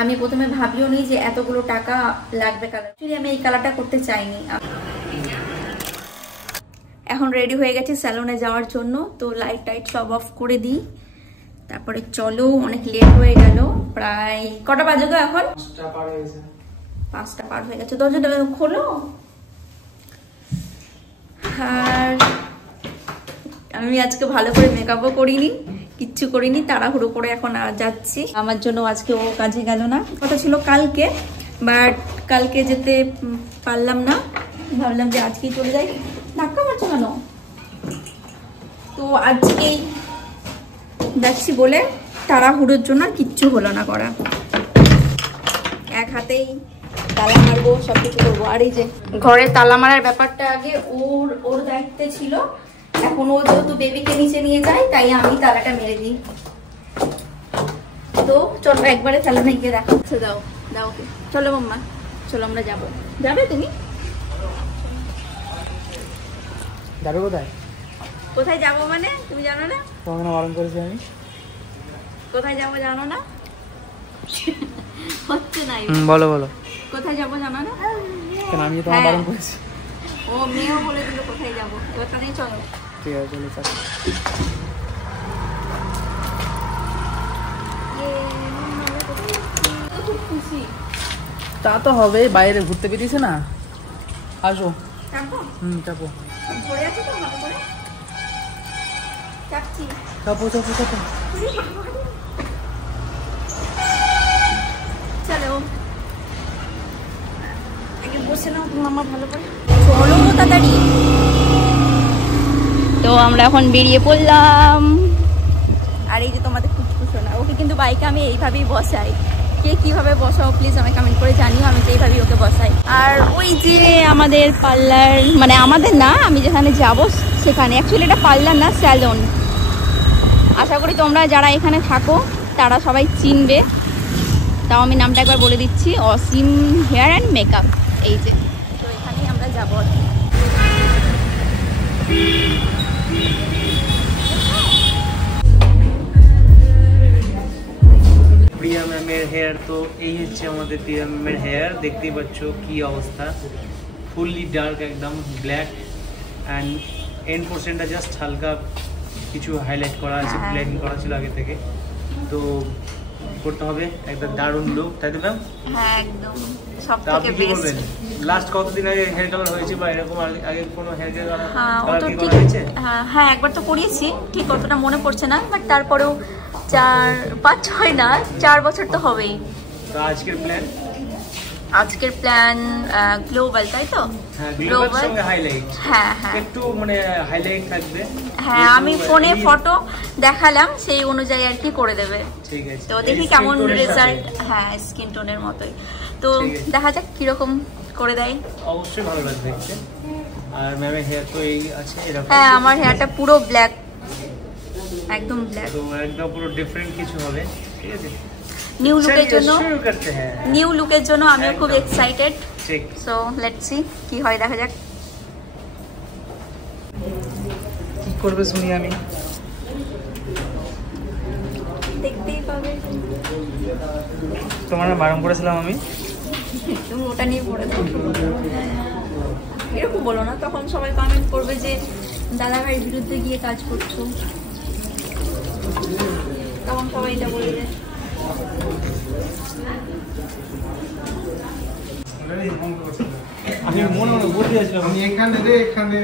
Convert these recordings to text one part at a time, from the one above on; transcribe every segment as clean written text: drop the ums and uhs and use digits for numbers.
আমি প্রথমে ভাবিও নি যে এতগুলো টাকা লাগবে কালার। অ্যাকচুয়ালি আমি এই কালারটা করতে চাইনি। এখন রেডি হয়ে গেছি স্যালনে যাওয়ার জন্য, তো লাইট টাইট সব অফ করে দিই, তারপরে চলো। অনেক লেট হয়ে গেল, প্রায় কটা বাজে গো এখন? 5টা পার হয়ে গেছে। দরজাটা খোলো। আর আমি আজকে ভালো করে মেকআপও করিনি, কিচ্ছু করিনি, তাড়াহুড়ো করে এখন যাচ্ছি। আমার জন্য আজকে ও কাজে গেল না, কথা ছিল কালকে, বাট কালকে যেতে পারলাম না। ভাবলাম যে আজকেই চলে যাই। ধাক্কা মারছো কেন? তো আজকেই যাচ্ছি বলে তাড়াহুড়োর জন্য আর কিচ্ছু হলো না করা। এক হাতেই তালা মারবো, সবকিছু করবো। আর এই যে ঘরে তালা মারার ব্যাপারটা আগে ওর দায়িত্বে ছিল, এখন ও যেহেতু বেবিকে নিচে নিয়ে যায় তাই আমি তালাটা মেরে দিই। তো চলো একবারে তালা নিয়ে গিয়ে দেখা। দাও দাও, চলো মাম্মা, চলো আমরা যাবো। যাবে তুমি? যাবে কোথায়? কোথায় যাবো মানে তুমি জানো না? তোমাকে বারণ করেছি আমি। কোথায় যাবো জানো না? হচ্ছে না। বলো বলো, কোথায় যাবো জানো না? কেন আমি তোমাকে বারণ করেছি? ও মেয়েও বলে দিল কোথায় যাবো, ওখানেই চলো। ঠিক আছে চলো চলো। খুব খুশি। তা তো হবে, বাইরে ঘুরতে বেরিয়েছে না। আসো। চাপো? চাপো। ধরে আছো তো ভালো করে? চাপছি। চাপো চাপো চাপো। চলো আগে বসে নাও মামা ভালো করে। চলো তাড়াতাড়ি। তো আমরা এখন বেরিয়ে পড়লাম। আর এই যে তোমাদের কুচকুচো না, ওকে কিন্তু বাইকে আমি এইভাবেই বসাই। কে কিভাবে বসাও প্লিজ আমাকে কমেন্ট করে জানিও, আমি তো এইভাবেই ওকে বসাই। আর ওই যে আমাদের পার্লার, মানে আমাদের না, আমি যেখানে যাব সেখানে, অ্যাকচুয়ালি এটা পার্লার না, স্যালন। আশা করি তোমরা যারা এখানে থাকো তারা সবাই চিনবে, তাও আমি নামটা একবার বলে দিচ্ছি, অসীম হেয়ার অ্যান্ড মেকআপ। এই যে, তো এখানেই আমরা যাবো। প্রিয়া ম্যামের হেয়ার, তো এই হচ্ছে আমাদের প্রিয়া ম্যামের হেয়ার। দেখতেই পাচ্ছ কি অবস্থা, ফুললি ডার্ক, একদম ব্ল্যাক, অ্যান্ড এন্ড পোর্শনটা জাস্ট হালকা কিছু হাইলাইট করা আছে, ব্লেন্ড করা ছিল আগে থেকে। তো করতে হবে একদম দারুণ লুক, তাই তো ম্যাম? হ্যাঁ একদম, সবথেকে বেস্ট। লাস্ট কতদিন আগে হেয়ার কালার হয়েছে বা এরকম আগে কোনো হেয়ার কালার কি ঠিক হয়েছে? হ্যাঁ একবার তো করিয়েছি, ঠিক অতটা মনে পড়ছে না, বাট তারপরেও 4-5-6 না 4 বছর তো হবেই। তো আজকের প্ল্যান গ্লোবাল, তাই তো? হ্যাঁ গ্লোবাল সঙ্গে হাইলাইট। হ্যাঁ হ্যাঁ একটু মানে হাইলাইট থাকবে। হ্যাঁ আমি ফোনে ফটো দেখালাম, সেই অনুযায়ী আর কি করে দেবে। ঠিক আছে, তো দেখি কেমন রেজাল্ট। হ্যাঁ স্কিন টোনের মতোই, তো দেখা যাক কিরকম করে দেয়। অবশ্যই ভালো লাগবে দেখতে। আর ম্যামের হেয়ার তো এই আছে এরকম। হ্যাঁ আমার হেয়ারটা পুরো ব্ল্যাক, একদম ব্ল্যাক, তো একদম পুরো ডিফারেন্ট কিছু হবে, ঠিক আছে? নিউ লুকের জন্য, নিউ লুকের জন্য আমিও খুব এক্সাইটেড। ঠিক, সো লেটস সি কি হয়, দেখা যাক। কি করবে শুনি আমি, দেখতেই পাবে। তোমার বারণ করেছিলাম আমি, তুমি ওটা নিয়ে পড়ে দাও। এরকম বলো না, তখন সবাই কমেন্ট করবে যে দাদা ভাইয়ের বিরুদ্ধে গিয়ে কাজ করছো, তখন সবাই এটা বলবে। আমি মনে মনে বলতে যাচ্ছিলাম, আমি এখানে রে এখানে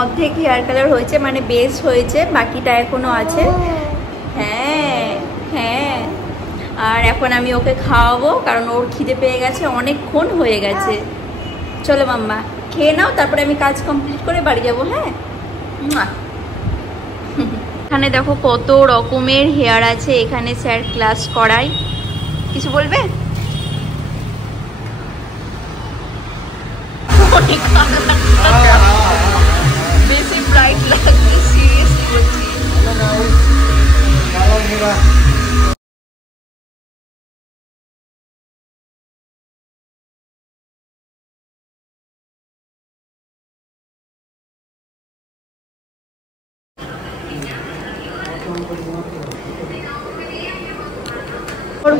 অর্ধেক হেয়ার কালার হয়েছে, মানে বেস হয়েছে, বাকিটা এখনো আছে। হ্যাঁ হ্যাঁ, আর এখন আমি ওকে খাওয়াবো কারণ ওর খিদে পেয়ে গেছে, অনেকক্ষণ হয়ে গেছে। চলো মাম্মা খেয়ে নাও, তারপরে আমি কাজ কমপ্লিট করে বাড়ি যাবো। হ্যাঁ, এখানে দেখো কত রকমের হেয়ার আছে, এখানে স্যার ক্লাস করায়। কিছু বলবে? বেশি ব্রাইট লাগছে, সিরিয়াসলি বলছি।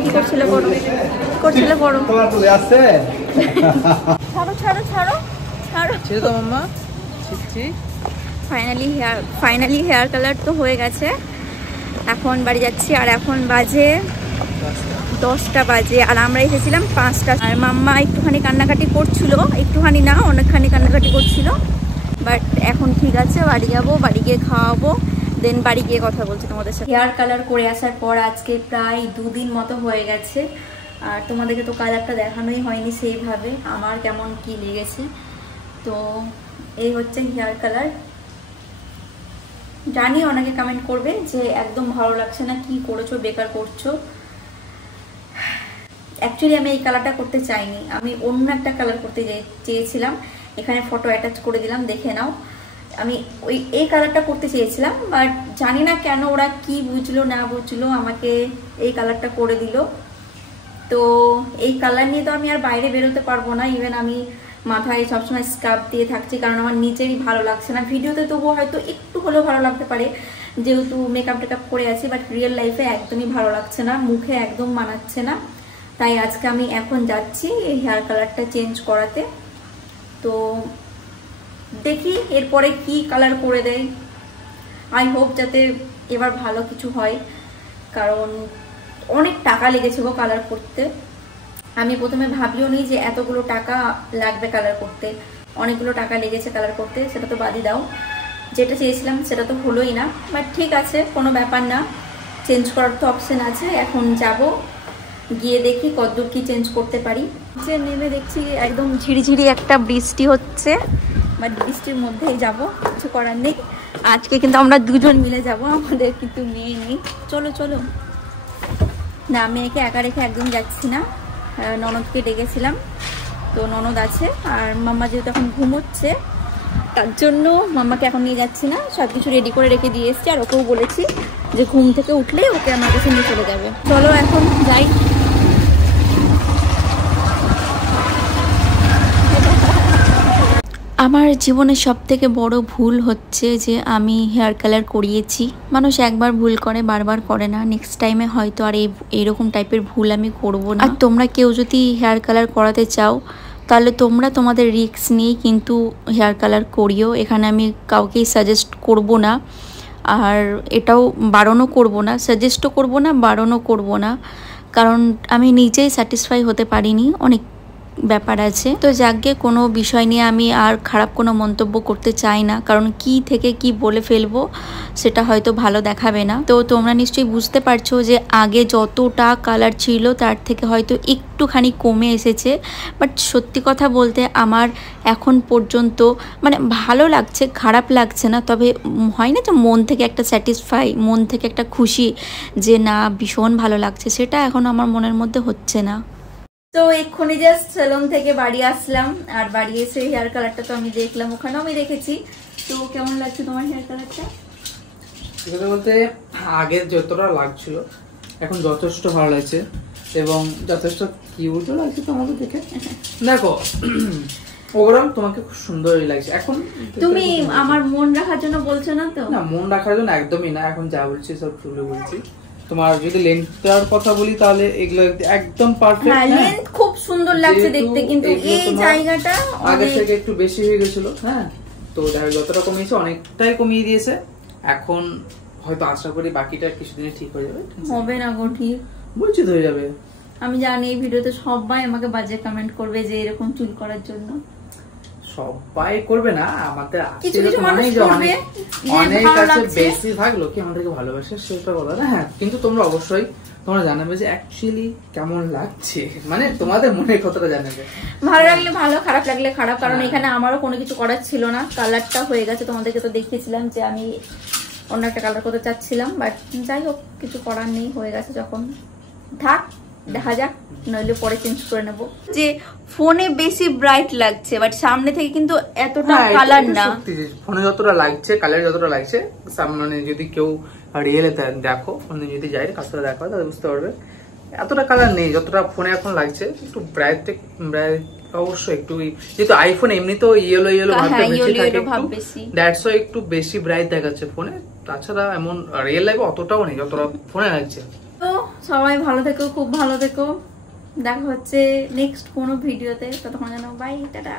কি করছিল বড়? কি করছিল বড়? তোমার চলে আসছে। ছাড়ো ছাড়ো ছাড়ো ছাড়ো। ছেড়ে দাও মাম্মা। ছিচ্ছি। ফাইনালি হেয়ার কালার তো হয়ে গেছে। এখন বাড়ি যাচ্ছি, আর এখন বাজে 10টা বাজে, আর আমরা এসেছিলাম 5টা। আর মাম্মা একটুখানি কান্নাকাটি করছিল, একটুখানি না অনেকখানি কান্নাকাটি করছিল, বাট এখন ঠিক আছে। বাড়ি যাবো, বাড়ি গিয়ে খাওয়াবো, দেন বাড়ি গিয়ে কথা বলছি তোমাদের সাথে। হেয়ার কালার করে আসার পর আজকে প্রায় 2 দিন মতো হয়ে গেছে, আর তোমাদেরকে তো কালারটা দেখানোই হয়নি সেইভাবে আমার কেমন কি লেগেছে। তো এই হচ্ছে হেয়ার কালার। জানি অনেকে কমেন্ট করবে যে একদম ভালো লাগছে না, কি করেছো, বেকার করছো। অ্যাকচুয়ালি আমি এই কালারটা করতে চাইনি, আমি অন্য একটা কালার করতে চেয়েছিলাম। এখানে ফটো অ্যাটাচ করে দিলাম, দেখে নাও। আমি এই কালারটা করতে চেয়েছিলাম, বাট জানি না কেন ওরা কি বুঝলো না বুঝলো, আমাকে এই কালারটা করে দিল। তো এই কালার নিয়ে তো আমি আর বাইরে বেরোতে পারবো না। ইভেন আমি মাথায় সবসময় স্কার্ফ দিয়ে থাকছি, কারণ আমার নিজেরই ভালো লাগছে না। ভিডিওতে তবুও হয়তো একটু হলেও ভালো লাগতে পারে, যেহেতু মেকআপ টেকআপ করে আছি, বাট রিয়েল লাইফে একদমই ভালো লাগছে না, মুখে একদম মানাচ্ছে না। তাই আজকে আমি এখন যাচ্ছি এই হেয়ার কালারটা চেঞ্জ করাতে। তো দেখি এরপরে কি কালার করে দেয়। আই হোপ যাতে এবার ভালো কিছু হয়, কারণ অনেক টাকা লেগেছে গো কালার করতে। আমি প্রথমে ভাবিও নি যে এতগুলো টাকা লাগবে কালার করতে, অনেকগুলো টাকা লেগেছে কালার করতে। সেটা তো বাদই দাও, যেটা চেয়েছিলাম সেটা তো হলোই না, বাট ঠিক আছে, কোনো ব্যাপার না। চেঞ্জ করার তো অপশন আছে। এখন যাব, গিয়ে দেখি কতদূর কি চেঞ্জ করতে পারি। যে নেমে দেখছি একদম ঝিরিঝিরি একটা বৃষ্টি হচ্ছে, বাট বৃষ্টির মধ্যেই যাব, কিছু করার নেই। আজকে কিন্তু আমরা দুজন মিলে যাব, আমাদের কিন্তু মেয়ে নেই। চলো চলো। না, মেয়েকে একা রেখে একদম যাচ্ছি না, ননদকে ডেকেছিলাম, তো ননদ আছে। আর মাম্মা যেহেতু এখন ঘুমোচ্ছে, তার জন্য মাম্মাকে এখন নিয়ে যাচ্ছি না, সব কিছু রেডি করে রেখে দিয়ে এসছি। আর ওকেও বলেছি যে ঘুম থেকে উঠলে ওকে আমার কাছে নিয়ে চলে যাবে। চলো এখন যাই। আমার জীবনের সবথেকে বড় ভুল হচ্ছে যে আমি হেয়ার কালার করিয়েছি। মানুষ একবার ভুল করে, বারবার করে না। নেক্সট টাইমে হয়তো আর এইরকম টাইপের ভুল আমি করব না। আর তোমরা কেউ যদি হেয়ার কালার করাতে চাও, তাহলে তোমরা তোমাদের রিস্ক নিয়ে কিন্তু হেয়ার কালার করিও। এখানে আমি কাউকেই সাজেস্ট করব না, আর এটাও বারণও করব না, সাজেস্টও করব না, বারণও করব না, কারণ আমি নিজেই স্যাটিসফাই হতে পারিনি, অনেক ব্যাপার আছে। তো যাকে কোনো বিষয় নিয়ে আমি আর খারাপ কোনো মন্তব্য করতে চাই না, কারণ কি থেকে কি বলে ফেলবো সেটা হয়তো ভালো দেখাবে না। তো তোমরা নিশ্চয়ই বুঝতে পারছো যে আগে যতটা কালার ছিল তার থেকে হয়তো একটুখানি কমে এসেছে, বাট সত্যি কথা বলতে আমার এখন পর্যন্ত মানে ভালো লাগছে, খারাপ লাগছে না। তবে হয় না যে মন থেকে একটা স্যাটিসফাই, মন থেকে একটা খুশি যে না ভীষণ ভালো লাগছে, সেটা এখন আমার মনের মধ্যে হচ্ছে না। তো এক্ষুনি জাস্ট সেলুন থেকে বাড়ি আসলাম, আর বাড়ি এসে হেয়ার কালারটা তো আমি দেখলাম, ওখানেও আমি দেখেছি। তো কেমন লাগছে তোমার হেয়ার কালারটা? সেটা বলতে আগে যতটা লাগছিল এখন যথেষ্ট ভালো লাগছে, এবং যথেষ্ট কিউটও লাগছে তোমাকে দেখে। দেখো ওভারঅল তোমাকে খুব সুন্দরই লাগছে। এখন তুমি আমার মন রাখার জন্য বলছো না তো? না, মন রাখার জন্য একদমই না, এখন যা বলছি সব ট্রুলি বলছি। তোমার যদি লেন্থটার কথা বলি তাহলে এগুলো একদম পারফেক্ট। হ্যাঁ, লেন্থ খুব সুন্দর লাগছে দেখতে, কিন্তু এই জায়গাটা আগে থেকে একটু বেশি হয়ে গেছিল। হ্যাঁ, তো দেখা যতটা কমিয়েছে অনেকটাই কমিয়ে দিয়েছে। এখন হয়তো আশা করি বাকিটা কিছুদিনে ঠিক হয়ে যাবে। হবে না গো ঠিক, বলছি তো হয়ে যাবে। আমি জানি এই ভিডিওতে সবাই আমাকে বাজে কমেন্ট করবে যে এরকম চুল করার জন্য। সবাই করবে না, আমাদের কিছু কিছু মানুষ করবে, অনেক আছে বেশিরভাগ লোকই আমাদেরকে ভালোবাসে, সেটা বলা না। হ্যাঁ, কিন্তু তোমরা অবশ্যই তোমরা জানাবে যে অ্যাকচুয়ালি কেমন লাগছে, মানে তোমাদের মনের কথাটা জানাবে। ভালো লাগলে ভালো, খারাপ লাগলে খারাপ, কারণ এখানে আমারও কোনো কিছু করার ছিল না। কালারটা হয়ে গেছে, তোমাদেরকে তো দেখিয়েছিলাম যে আমি অন্য একটা কালার করতে চাচ্ছিলাম, বাট যাই হোক কিছু করার নেই, হয়ে গেছে যখন থাক, দেখা যাক, নইলে পরে চেঞ্জ করে নেব। যে ফোনে বেশি ব্রাইট লাগছে, বাট সামনে থেকে কিন্তু এতটা কালার না। ফোনে যতটা লাগছে, কালার যতটা লাগছে, মানে যদি কেউ রিয়েলে দেখো, ফোনে যদি যাই কাছ থেকে দেখো তাহলে বুঝতে পারবে এতটা কালার নেই যতটা ফোনে এখন লাগছে। একটু ব্রাইট অবশ্যই একটু, যেহেতু আইফোন এমনিতেও ইয়েলো ইয়েলো ভাব বেশি, দ্যাটস ওয়াই একটু বেশি ব্রাইট দেখাচ্ছে ফোনে। তাছাড়া এমন রিয়েল লাইফে অতটাও নেই যতটা ফোনে লাগছে। তো সবাই ভালো থেকো, খুব ভালো থেকো, দেখা হচ্ছে নেক্সট কোনো ভিডিওতে, ততক্ষণ জানো বাই, টাটা।